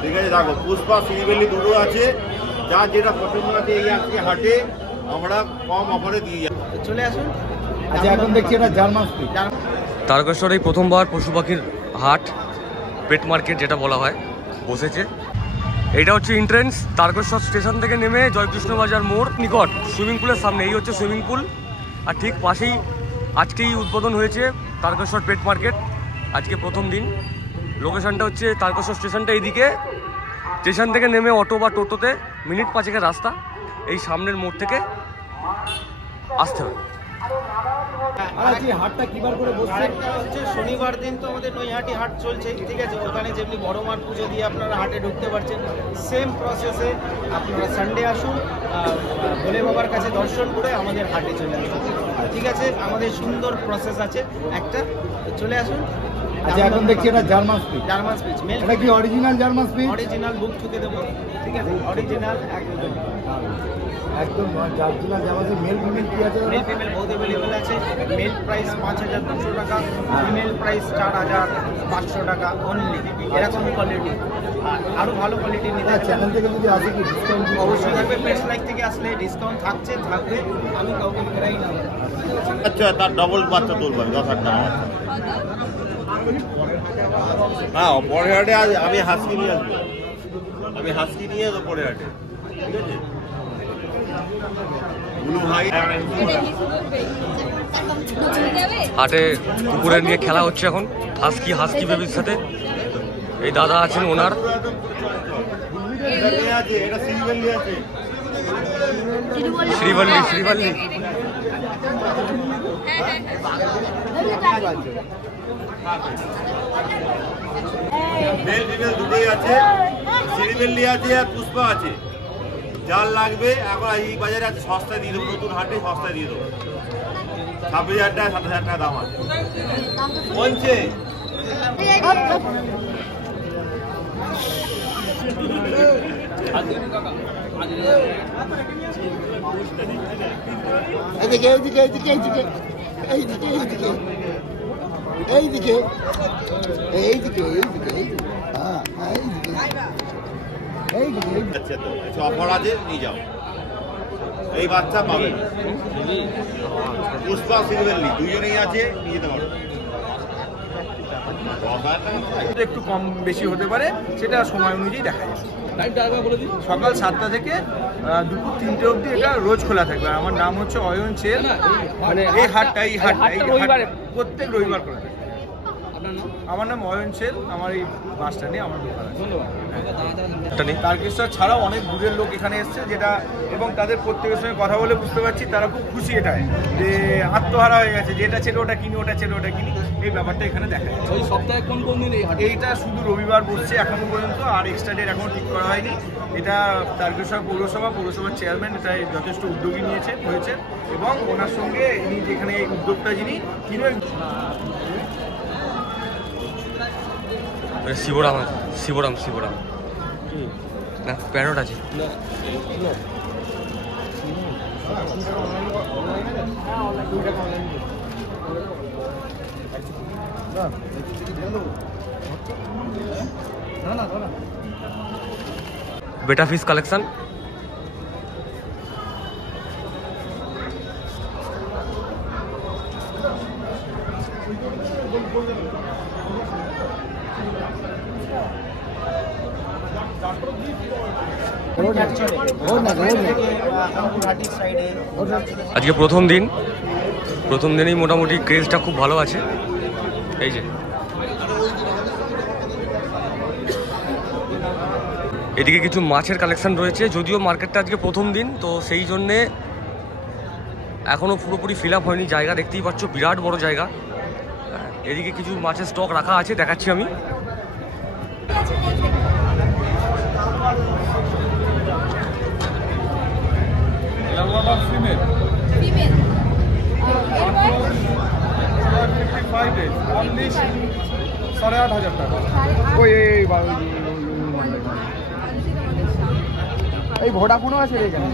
ঠিক আছে, দেখো পুষ্পা সিরিভেলি দুটো আছে, যা যেটা পছন্দ আছে এই আজকে হাটে আমরা কম অফারে দিয়ে যাচ্ছি। চলে আসুন। আচ্ছা, এখন দেখছি এটা জার্মান স্পিচ। তারকেশ্বরে প্রথমবার পশু পাখির হাট, পেট মার্কেট যেটা বলা হয়, বসেছে। এইটা হচ্ছে এন্ট্রেন্স, তারকেশ্বর স্টেশন থেকে নেমে জয়কৃষ্ণ বাজার মোড় নিকট সুইমিং পুলের সামনে। এই হচ্ছে সুইমিং পুল, আর ঠিক পাশেই আজকেই উদ্বোধন হয়েছে তারকেশ্বর পেট মার্কেট। আজকে প্রথম দিন। লোকেশনটা হচ্ছে তারকেশ্বর স্টেশনটা এইদিকে, স্টেশন থেকে নেমে অটো বা টোটোতে মিনিট 5 রাস্তা, এই সামনের মোড় থেকে আসতে হবে। হাটটা কিবার করে বসছে হচ্ছে শনিবার দিন তো আমাদের নৈহাটি হাট চলছে, ঠিক আছে। ওখানে যেমনি বড় মার পুজো দিয়ে আপনারা হাটে ঢুকতে পারছেন, সেম প্রসেসে আপনারা সানডে আসুন, ভোলে বাবার কাছে দর্শন করে আমাদের হাটে চলে আসুন, ঠিক আছে। আমাদের সুন্দর প্রসেস আছে একটা, চলে আসুন। আচ্ছা, এখন দেখছি এটা German speech. German speech male, এটা কি অরিজিনাল জার্মান স্পিচ? অরিজিনাল বুক ঠুকে দেবো, ঠিক আছে। অরিজিনাল একদম একদম জার্মান জার্মান মেল ফিমেল কি আছে? মেল ফিমেল বহুত অ্যাভেলেবল আছে। মেল প্রাইস 5200 টাকা, ফিমেল প্রাইস 4500 টাকা অনলি। এরকম কোয়ালিটি, আরও ভালো কোয়ালিটি নিতে চ্যানেল থেকে যদি আসে কি ডিসকাউন্ট অবশ্যই থাকবে। পেস লাইক থেকে আসলে ডিসকাউন্ট থাকবে, আমি কাউকে ফেরাই না। আচ্ছা, তার ডবল বাচ্চা তুলবেন 10,000 টাকা। হ্যাঁ, পরের হাটে আমি হাস্কি নিয়ে আসবো, আমি হাস্কি নিয়ে আসবো পরের হাটে, ঠিক আছে। হাটে কুকুরের নিয়ে খেলা হচ্ছে এখন, হাস্কি বেবির সাথে। এই দাদা আছেন ওনার। শ্রীবল্লী মেল ফিমেল দুটোই আছে, সিরিভেল্লি আছে আর পুষ্পা আছে। যার লাগবে এখন এই বাজারে আছে সস্তায় দিয়ে দেবো, নতুন হাটে সস্তায় দিয়ে দেবো। 26,000 টাকা 27,000 টাকা দাম আছে। বলছে এইদিকে এইদিকে এইদিকে এইদিকে এইদিকে এইদিকে এইদিকে এইদিকে এইদিকে হ্যাঁ এইদিকে এইদিকে আচ্ছা, তো কিছু অফার আছে, নিয়ে যাও। এই বাচ্চা পাবে পুষ্পা সিরিভেল্লি দুজনেই আছে, নিয়ে যেতে পারো। একটু কম বেশি হতে পারে, সেটা সময় অনুযায়ী দেখা যাবে। সকাল 7টা থেকে দুপুর 3টে অবধি এটা রোজ খোলা থাকবে। আমার নাম হচ্ছে অয়ন শের, মানে এই হাটটা প্রত্যেক রবিবার খোলা থাকবে। আমার নাম অয়ন শের, আমার এই বাস স্ট্যান্ডে আমার দোকান আছে। তারকেশ্বর ছাড়াও অনেক দূরের লোক এখানে এসছে, যেটা এবং তাদের প্রত্যেকের সঙ্গে কথা বলে বুঝতে পারছি তারা খুব খুশি এটাই, যে আত্মহারা হয়ে গেছে, যে এটা ছেড়ে ওটা কিনি, ওটা ছেড়ে ওটা কিনি, এই ব্যাপারটা এখানে দেখা যাচ্ছে। ওই সপ্তাহে কোন দিন এইটা শুধু রবিবার বসছে এখনো পর্যন্ত, আর এক্সট্রা ডেট এখনো ঠিক করা হয়নি। এটা তারকেশ্বর পৌরসভার চেয়ারম্যান এটাই যথেষ্ট উদ্যোগী হয়েছে, এবং ওনার সঙ্গে ইনি যেখানে এই উদ্যোগটা যিনি শিবরাম না, প্যারট আছে। বেটা ফিস কালেকশন। আজকে প্রথম দিনেই মোটামুটি ক্রেজটা খুব ভালো আছে। এই যে এদিকে কিছু মাছের কালেকশন রয়েছে, যদিও মার্কেটটা আজকে প্রথম দিন, তো সেই জন্যে এখনও পুরোপুরি ফিল আপ হয়নি। জায়গা দেখতেই পাচ্ছ, বিরাট বড় জায়গা। এদিকে কিছু মাছের স্টক রাখা আছে, দেখাচ্ছি আমি। এই ভোডাফোনও আছে এখানে।